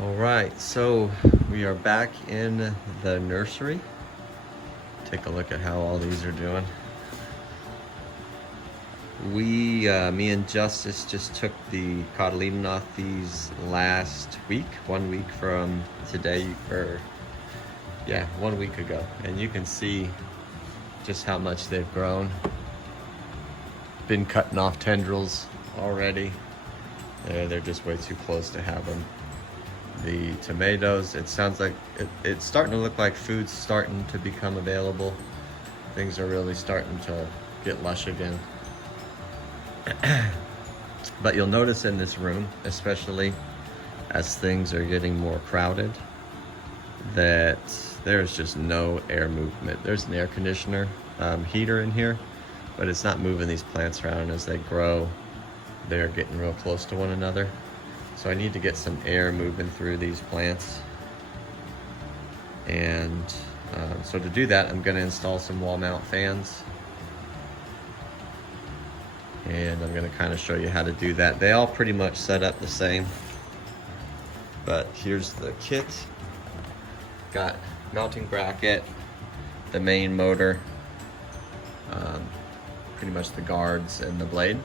All right, so we are back in the nursery. Take a look at how all these are doing. Me and Justice just took the cotyledonothes last week, 1 week from today, or yeah, 1 week ago. And you can see just how much they've grown. Been cutting off tendrils already. They're just way too close to have them. The tomatoes, it sounds like it's starting to look like food's starting to become available. Things are really starting to get lush again. But you'll notice in this room, especially as things are getting more crowded, that there's just no air movement. There's an air conditioner heater in here, but it's not moving these plants around. As they grow, they're getting real close to one another. So I need to get some air moving through these plants. And so to do that, I'm gonna install some wall mount fans. And I'm gonna kind of show you how to do that. They all pretty much set up the same. But here's the kit. Got mounting bracket, the main motor, pretty much the guards and the blade.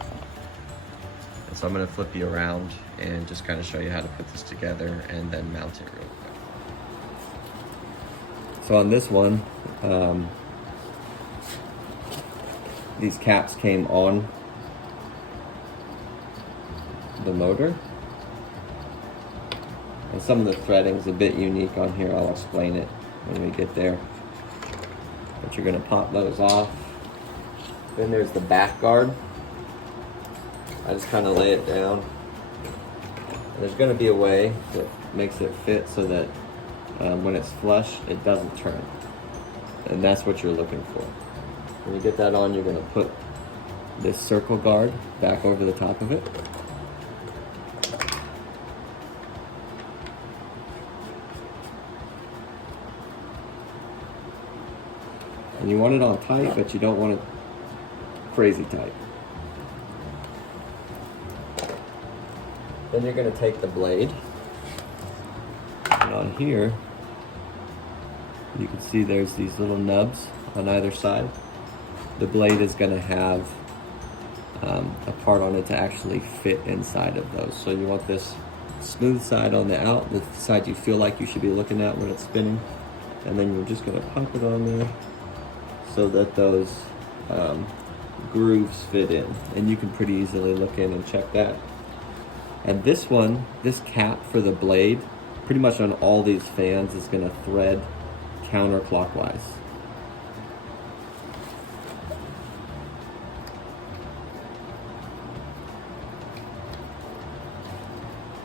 And so I'm gonna flip you around and just kind of show you how to put this together and then mount it real quick. So on this one, these caps came on the motor. And some of the threading's a bit unique on here. I'll explain it when we get there. But you're gonna pop those off. Then there's the back guard. I just kind of lay it down. And there's going to be a way that makes it fit so that when it's flush, it doesn't turn. And that's what you're looking for. When you get that on, you're going to put this circle guard back over the top of it. And you want it on tight, but you don't want it crazy tight. Then you're going to take the blade, and on here you can see there's these little nubs on either side. The blade is going to have a part on it to actually fit inside of those. So you want this smooth side on the out, the side you feel like you should be looking at when it's spinning, and then you're just going to pop it on there so that those grooves fit in, and you can pretty easily look in and check that. And this one, this cap for the blade, pretty much on all these fans is going to thread counterclockwise.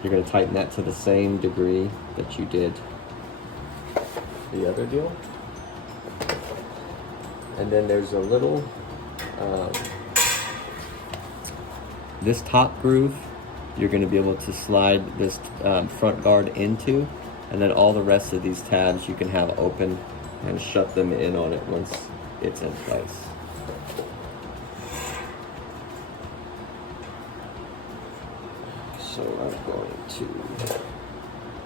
You're going to tighten that to the same degree that you did the other deal. And then there's a little, this top groove, you're going to be able to slide this front guard into, and then all the rest of these tabs you can have open and shut them in on it once it's in place. So I'm going to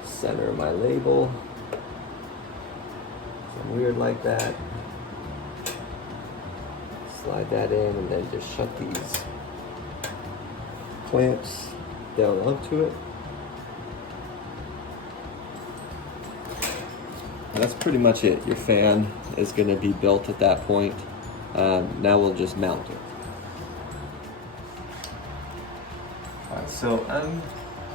center my label, something weird like that. Slide that in, and then just shut these clamps down onto it. And that's pretty much it. Your fan is going to be built at that point. Now we'll just mount it. Alright, so I'm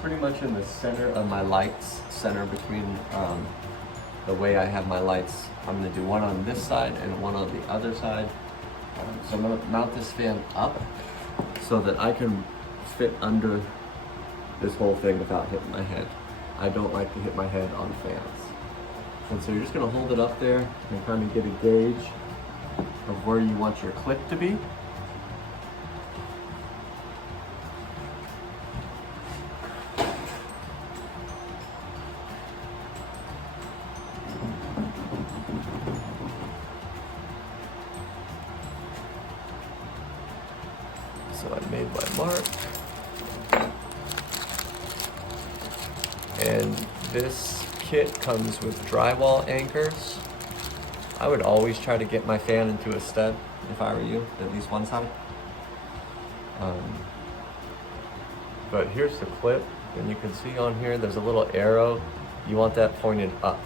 pretty much in the center of my lights, center between the way I have my lights. I'm going to do one on this side and one on the other side. So I'm going to mount this fan up so that I can fit under this whole thing without hitting my head. I don't like to hit my head on fans. And so you're just going to hold it up there and kind of get a gauge of where you want your clip to be. So I made my mark. And This kit comes with drywall anchors. I would always try to get my fan into a stud if I were you, at least one side. But here's the clip, and you can see on here there's a little arrow. You want that pointed up.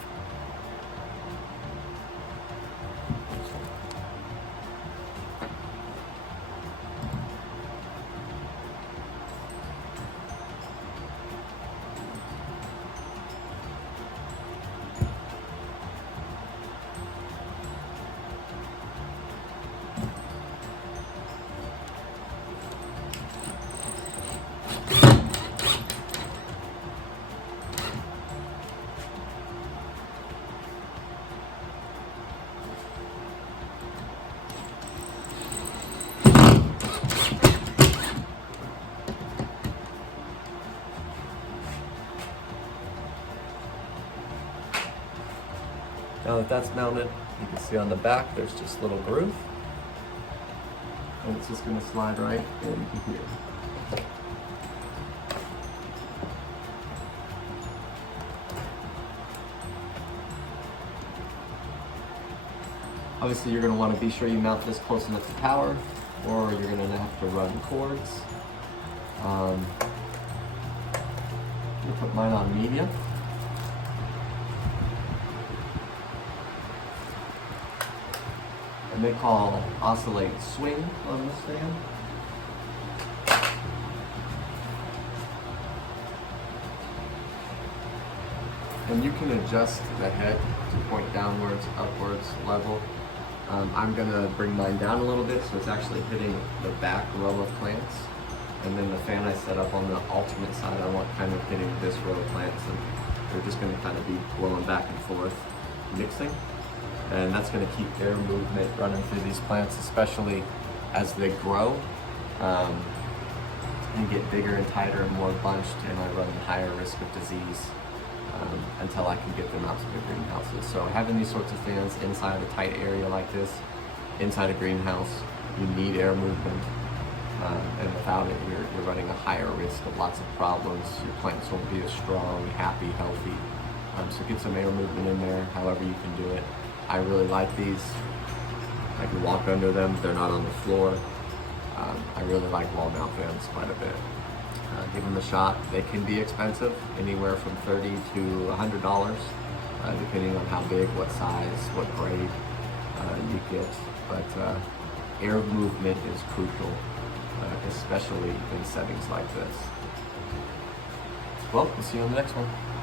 Now that that's mounted, you can see on the back there's just a little groove. And it's just going to slide right into here. Obviously you're going to want to be sure you mount this close enough to power, or you're going to have to run cords. I'm going to put mine on medium. And they call oscillate swing on this fan. And you can adjust the head to point downwards, upwards, level. I'm gonna bring mine down a little bit so it's actually hitting the back row of clamps. And then the fan I set up on the alternate side, I want kind of hitting this row of clamps, and they're just gonna kind of be blowing back and forth, mixing. And that's going to keep air movement running through these plants, especially as they grow and get bigger and tighter and more bunched, and I run higher risk of disease until I can get them out to the greenhouses. So having these sorts of fans inside a tight area like this, inside a greenhouse, you need air movement, and without it you're running a higher risk of lots of problems. Your plants won't be as strong, happy, healthy. So get some air movement in there however you can do it. I really like these. I can walk under them, they're not on the floor. I really like wall mount fans quite a bit. Give them a shot. They can be expensive, anywhere from $30 to $100, depending on how big, what size, what grade you get. But air movement is crucial, especially in settings like this. Well, we'll see you on the next one.